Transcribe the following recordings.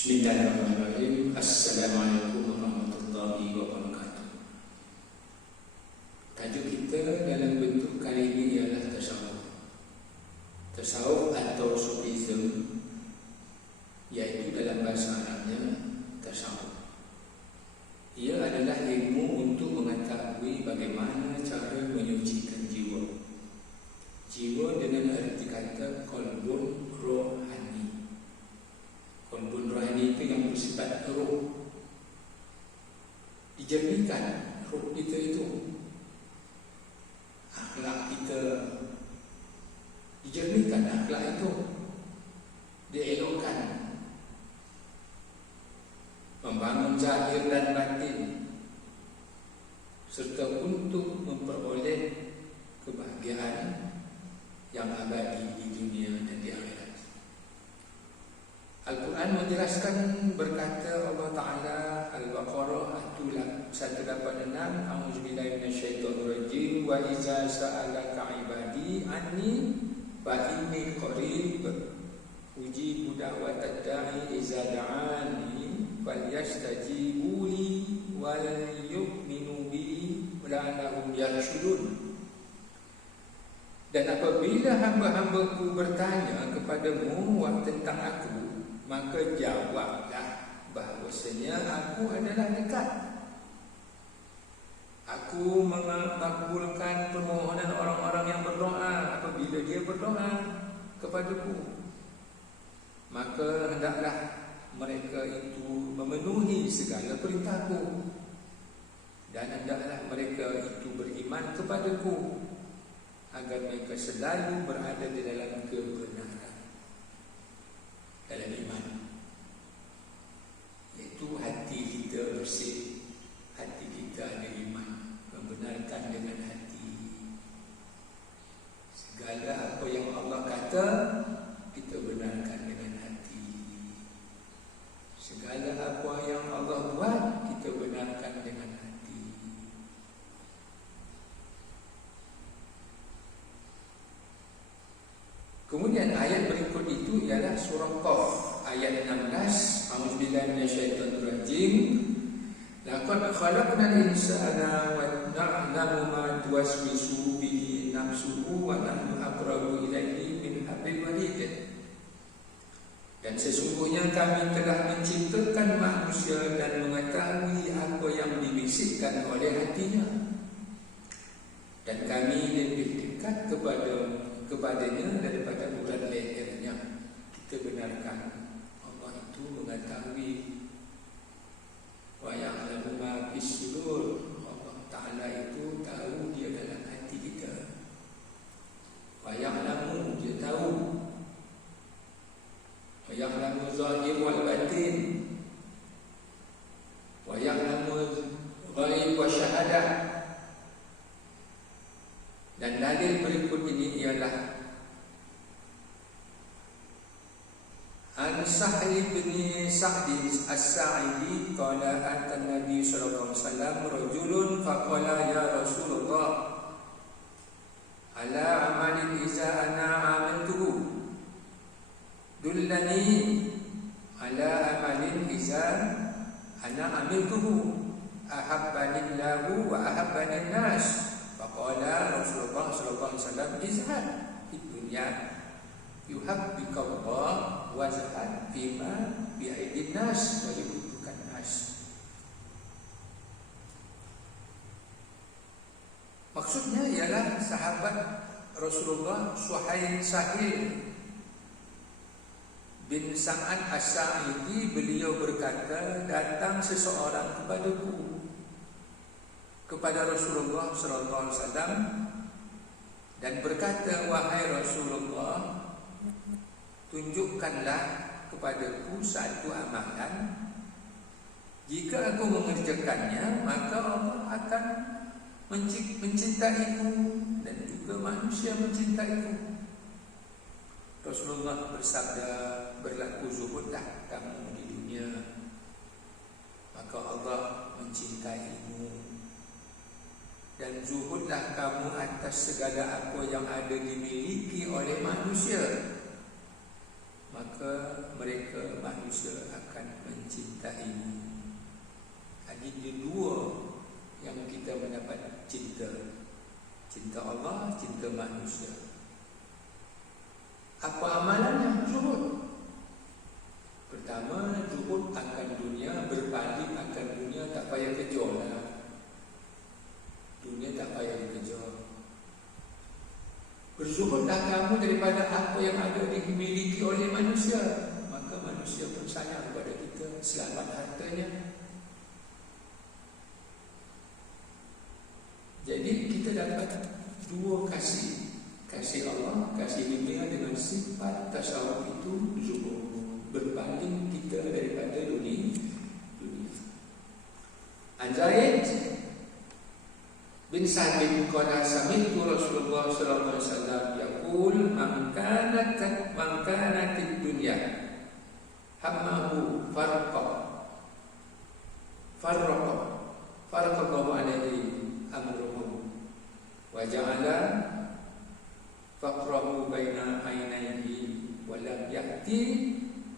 Bismillahirrahmanirrahim. Assalamualaikum warahmatullahi wabarakatuh. Tajuk kita dalam bentuk kali ini ialah tasawuf. Tasawuf atau sufism, iaitu dalam bahasa Arabnya tasawuf. Ia adalah ilmu untuk mengetahui bagaimana cara menyucikan jiwa. Jiwa dengan arti kata qalbun rohani. Qalbun rohani itu yang bersifat roh. Dijernihkan roh kita itu, akhlak kita dijernihkan, akhlak itu dielokkan, membangun zahir dan batin, serta untuk memperoleh kebahagiaan yang abadi di dunia dan di akhirat. Al-Quran menjelaskan, berkata Allah Ta'ala, Al-Baqarah 186, A'udzubillahi minasyaitonirrajim, wa iza sa'alaka ibadi anni fa inni qarib ujibu da'watad da'i iza da'ani falyastajibu li wal yu'minu bi la'allahum yarshudun. Dan apabila hamba-hambaku bertanya kepadamu tentang aku, maka jawablah bahawasanya aku adalah dekat. Aku mengabulkan permohonan orang-orang yang berdoa apabila dia berdoa kepadaku. Maka hendaklah mereka itu memenuhi segala perintahku, dan hendaklah mereka itu beriman kepadaku, agar mereka selalu berada di dalam kebenaran, dalam iman. Iaitu hati kita bersih, hati kita ada iman, membenarkan dengan hati. Segala apa yang Allah kata, kita benarkan dengan hati. Segala apa yang Allah buat, kita benarkan dengan hati. Kemudian ayat berikut itu ialah surah Qaf ayat 16. A'udzubillahi minasyaitonirrajim. Laqad khalaqnal insana wa na'lamu ma tuwaswisu bihi nafsuhu wa nahnu aqrabu ilaihi min hablil warid. Dan sesungguhnya kami telah menciptakan manusia dan mengetahui apa yang dibisikkan oleh hatinya, dan kami lebih dekat kepadanya daripada urat lehernya. Kita benarkan Allah itu mengetahui wa ya'lamu ma fis sudur. Allah Ta'ala itu tahu dia dalam hati kita. Wa ya'lamu, dia tahu. Wa ya'lamu zahir wal batin. Wa ya'lamu ghaib wa syahadah. Dan dalil berikut ini ialah An Sahli bin Sa'd As-Sa'idi qala ata Nabi sallallahu alaihi wasallam rajulun faqala ya Rasulullah ala amalin iza ana amantuhu dullani ala amalin iza ana amiltuhu ahabbani Allahu wa ahabbani nas. Faqala Rasulullah sallallahu alaihi wasallam izhad fid dunya yuhabbikallah wa zahad fima bi'aidin nas wa yuhibbukan nas. Maksudnya ialah sahabat Rasulullah Sahil bin Sa'ad As-Sa'idi, beliau berkata, datang seseorang kepada Rasulullah sallallahu alaihi wasallam dan berkata, wahai Rasulullah, tunjukkanlah kepadaku satu amalan, jika aku mengerjakannya maka Allah akan mencintaiku dan juga manusia mencintaiku. Rasulullah bersabda, berlaku zuhudlah kamu di dunia, maka Allah mencintaimu. Dan zuhudlah kamu atas segala apa yang ada dimiliki oleh manusia, maka mereka manusia akan kamu daripada apa yang ada dimiliki oleh manusia. Maka manusia pun sayang kepada kita, selamat hartanya. Jadi kita dapat dua kasih. Kasih Allah, kasih dunia dengan sifat tasawuf itu zuhud, berpaling kita daripada dunia. An Zaid bin Sabit qala sami'tu Rasulullah sallallahu alaihi wasallam yaqul man kanat dunya hammahu farqallahu alaihi amruhu wa ja'ala faqrahu baina ainaihi wa lam ya'ti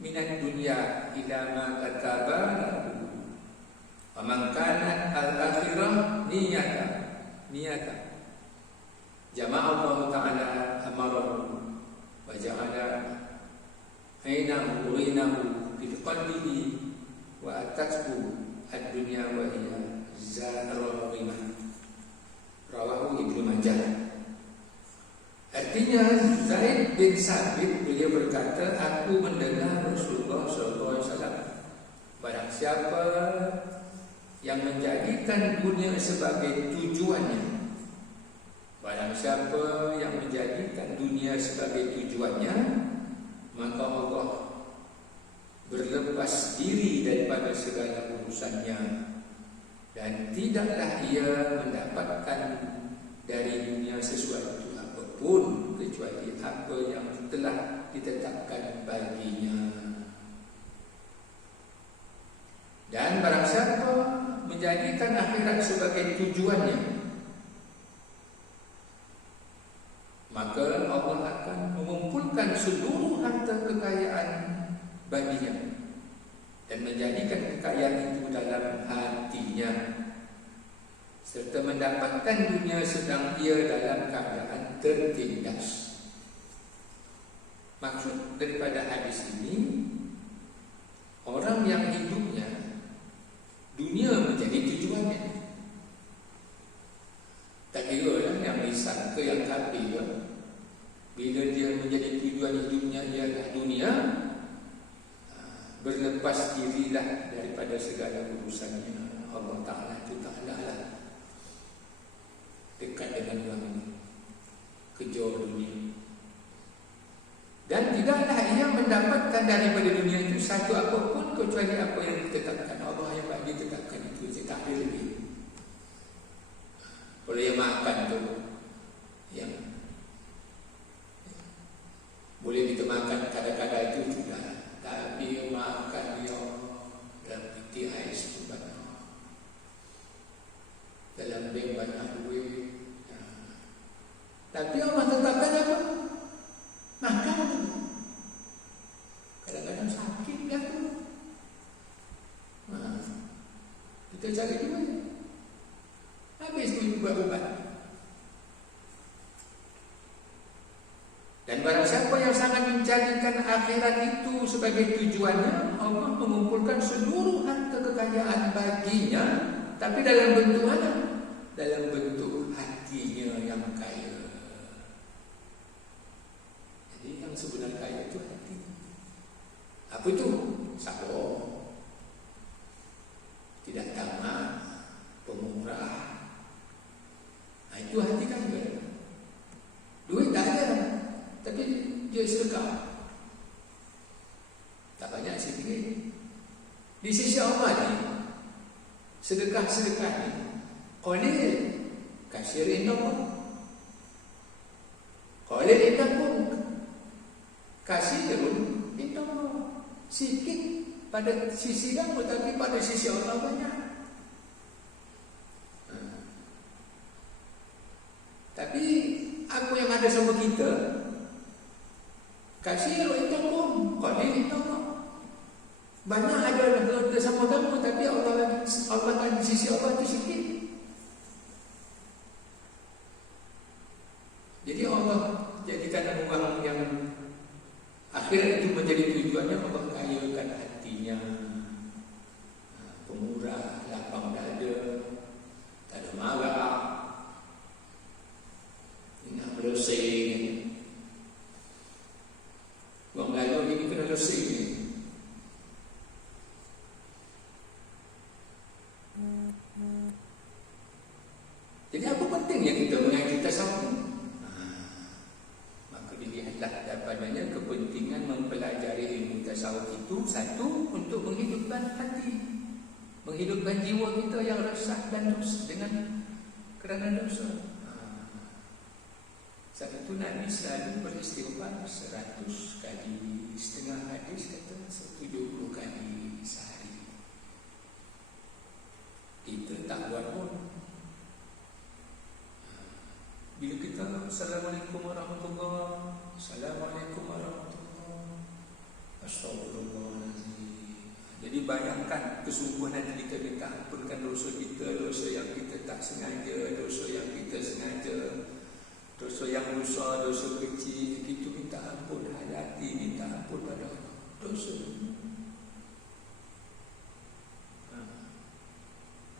minad dunya ila ma kataba lahu. Man kanat al-akhirah niyata jama'a Allah Ta'ala amarahu wa ja'ala ainahu fil qalbihi wa atathu ad-dunya wa hiya zarimah. Rawahu Ibnu Majah. Artinya Zaid bin Sabit beliau berkata, aku mendengar Rasulullah SAW, barang siapa yang menjadikan dunia sebagai tujuannya, barang siapa yang menjadikan dunia sebagai tujuannya, maka Allah berlepas diri daripada segala urusannya, dan tidaklah ia mendapatkan dari dunia sesuatu apapun kecuali apa yang telah ditetapkan baginya. Dan barang siapa menjadikan akhirat sebagai tujuannya, maka Allah akan mengumpulkan seluruh harta kekayaan baginya dan menjadikan kekayaan itu dalam hatinya, serta mendapatkan dunia sedang ia dalam keadaan tertindas. Maksud daripada hadis ini, orang yang hidupnya dunia menjadi tujuannya. Tak kira lah yang lisan ke yang kafir, bila dia menjadi tujuan hidupnya ialah dunia, berlepas dirilah daripada segala urusannya. Allah Ta'ala itu taklah dekat dengan orang ini, kejar dunia, dan tidaklah ia mendapatkan daripada dunia itu satu apapun kecuali apa yang ditetapkan Allah, yang bagi tetapkan itu saja, tak ada lebih. Kalau yang makan tu yang boleh kita makan kadang-kadang itu sudah, tapi makan dia dalam peti ais tu banyak, dalam bank banyak duit, tapi Allah tetapkan apa? Makan. Kadang-kadang sakit dia tu, kita cari duit, habis tu ubat-ubat. Dan barang siapa yang sangat menjadikan akhirat itu sebagai tujuannya, Allah mengumpulkan seluruh harta kekayaan baginya, tapi dalam bentuk mana? Dalam bentuk hatinya yang kaya. Jadi yang sebenarnya kaya itu hati. Apa itu? Sabar, tidak tamak, pemurah. Itu hati kaya. Duit tak ada, tapi dia sedekah. Tak banyak sikit. Di sisi Allah ni, sedekah-sedekah ni qalil, kasirin Allah. Qalil indah pun kasirun indah Allah. Sikit pada sisi kamu, tapi pada sisi Allah banyak. Tapi apa yang ada sama kita, kasirun indah pun qalil indah Allah. Banyak ada sama kamu, tapi Allah di sisi Allah itu sikit. Jadi Allah jadikan orang yang akhirat itu menjadi tujuannya, Allah kayakan hatinya, pemurah, lapang dada, tak ada marah, ingat berosing, bersin ni. Jadi apa pentingnya kita mengaji tasawuf? Maka dilihatlah daripadanya kepentingan mempelajari ilmu tasawuf itu, satu, untuk menghidupkan hati, menghidupkan jiwa kita yang resah dan dosa dengan kerana dosa. Sebab itu Nabi selalu beristighfar 100 kali, setengah hadis kata 70 kali sehari. Kita tak buat pun. Bila kita Assalamualaikum warahmatullahi, Assalamualaikum warahmatullahi, Astagfirullahaladzim. Jadi bayangkan kesungguhan hati kita minta ampunkan dosa kita, dosa yang kita tak sengaja, dosa yang kita sengaja, dosa yang besar, dosa kecil, kita minta ampun, hati minta ampun pada Allah. Dosa.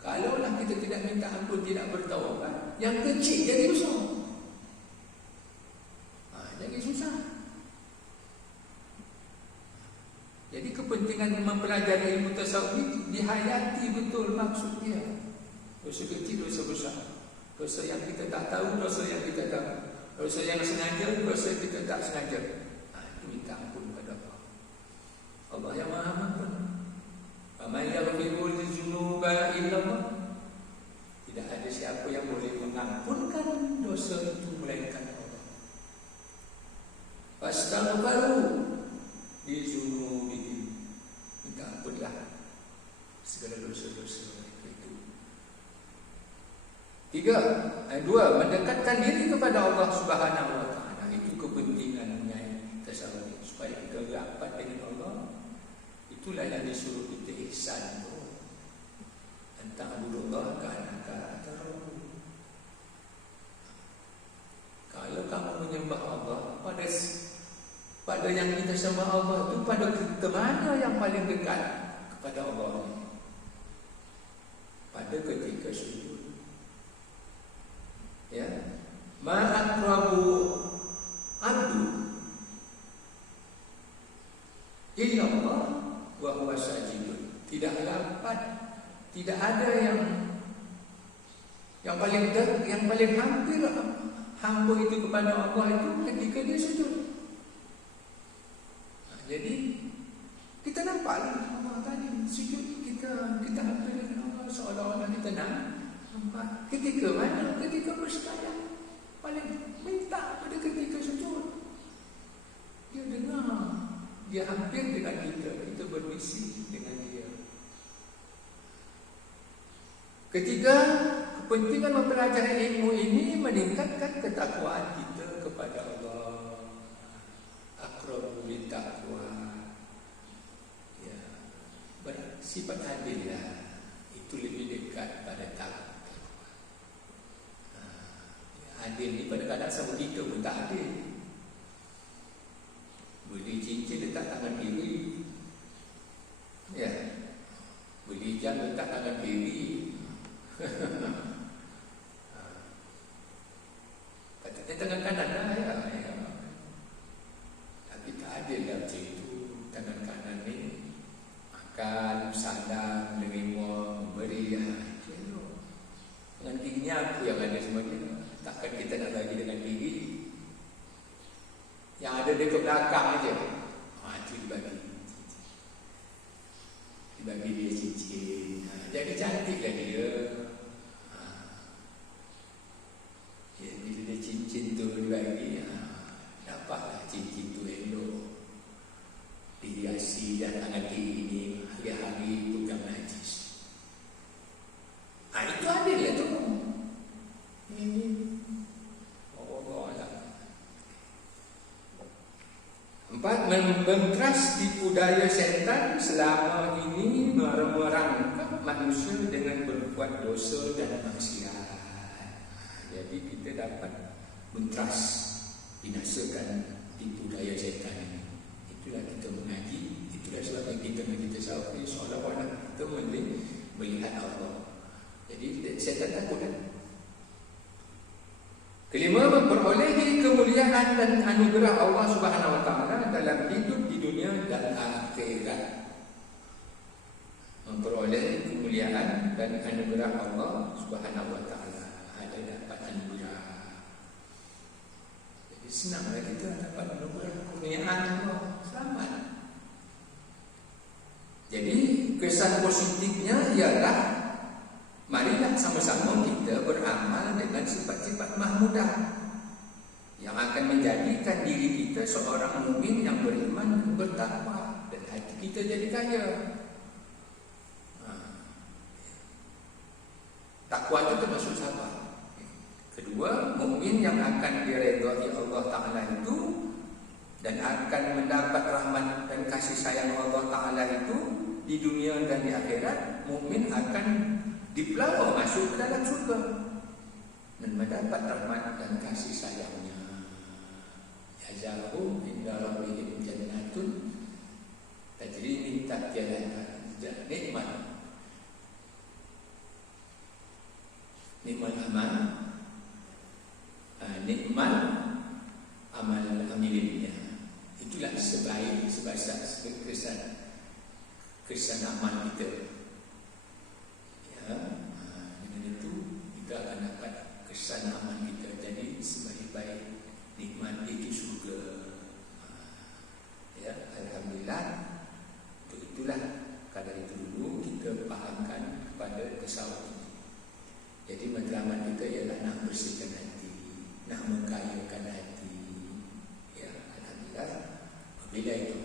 Kalaulah kita tidak minta ampun, tidak bertaubat, yang kecil jadi besar. Jadi susah. Jadi kepentingan mempelajari ilmu tasawuf ini dihayati betul maksud dia. Dosa kecil, dosa besar. Dosa yang kita tak tahu, dosa yang kita tahu. Dosa yang sengaja, dosa yang kita tak sengaja. Itu minta ampun kepada Allah. Allah yang Maha Ampun. Faman yaghfiru dzunuba illallah. Tidak ada siapa yang boleh mengampunkan dosa itu melainkan Allah. Fastaghfiru li dzunubihim. Minta ampunlah segala dosa-dosa mereka itu. 2. Mendekatkan diri kepada Allah Subhanahu wa taala. Itu kepentingan mengenai tasawuf, supaya kita rapat dengan Allah. Itulah yang disuruh kita ihsan tu. Anta'budullah ka'annaka tarahu. Kalau kamu menyembah Allah, pada yang kita sembah Allah itu, pada kita mana yang paling dekat kepada Allah ni? Pada ketika sujud. Ya, ma'akrabu abdu illa Allah wa huwa sajidun. Tidak dapat, tidak ada yang paling hampir hamba itu kepada Allah itu ketika dia sujud. Jadi kita nampaklah Allah tadi sujud kita hampir dengan Allah, seolah-olah kita nampak. Ketika mana? Ketika bersekayang. Paling minta pada ketika sujud. Dia dengar, dia hampir dengan kita berbisik dengan dia. Ketiga, kepentingan mempelajari ilmu ini meningkatkan ketakwaan kita kepada Allah. Aqrabu littaqwa. Ya, bersifat adil lah. Itu lebih dekat pada takwa. Adil ni kadang-kadang sama kita pun tak adil. Beli cincin letak tangan kiri, ya. Beli jam letak tangan kiri. Katanya tangan kanan lah, ya. Tapi tak adil lah macam itu. Tangan kanan ni makan, sadar, menerima, memberi. Tangan kirinya aku yang ada semua dia. Takkan kita nak bagi dengan kiri. Yang ada dia ke belakang aja. Itu dibagi dia cincin. Jadi cantiklah dia. Bila dia cincin tu dibagi, dapatlah cincin tu elok. Dihiasi dan tangan kiri ni hari-hari pegang najis. Itu adil lah tu. Ini Allah. 4. Membentras tipu daya setan selama ini merangkap manusia dengan berbuat dosa dan maksiat. Jadi kita dapat mentras, binasakan tipu daya setan ini. Itulah kita mengaji. Itulah sebab kita mengaji tasawuf ini, seolah-olah kita melihat Allah. Jadi setan takut kan? Kelima, memperolehi kemuliaan dan anugerah Allah Subhanahu wa taala dalam hidup di dunia dan akhirat. Memperoleh kemuliaan dan anugerah Allah Subhanahu wa taala, ada dapat anugerah. Jadi senanglah kita dapat anugerah kurniaan Allah, selamat. Jadi kesan positifnya ialah marilah sama-sama kita beramal dengan sifat-sifat mahmudah yang akan menjadikan diri kita seorang mukmin yang beriman dan bertakwa dan hati kita jadi kaya. Takwa itu termasuk sabar. Kedua, mukmin yang akan diredai Allah Ta'ala itu dan akan mendapat rahmat dan kasih sayang Allah Ta'ala itu di dunia dan di akhirat, mukmin akan dipelawa masuk ke dalam surga dan mendapat rahmat dan kasih sayangnya. Jazahum inda rabbihim jannatun tajri min tahtiha nikmat. Nikmat amal, nikmat amal amilnya. Itulah sebaik kesan amal kita. Ya, dengan itu kita akan dapat kesan amal kita jadi sebaik-baik nikmat itu surga. Ya, alhamdulillah. Itulah kadar itu dulu kita fahamkan kepada tasawuf. Jadi matlamat kita ialah nak bersihkan hati, nak mengkayakan hati. Ya, alhamdulillah. Bila itu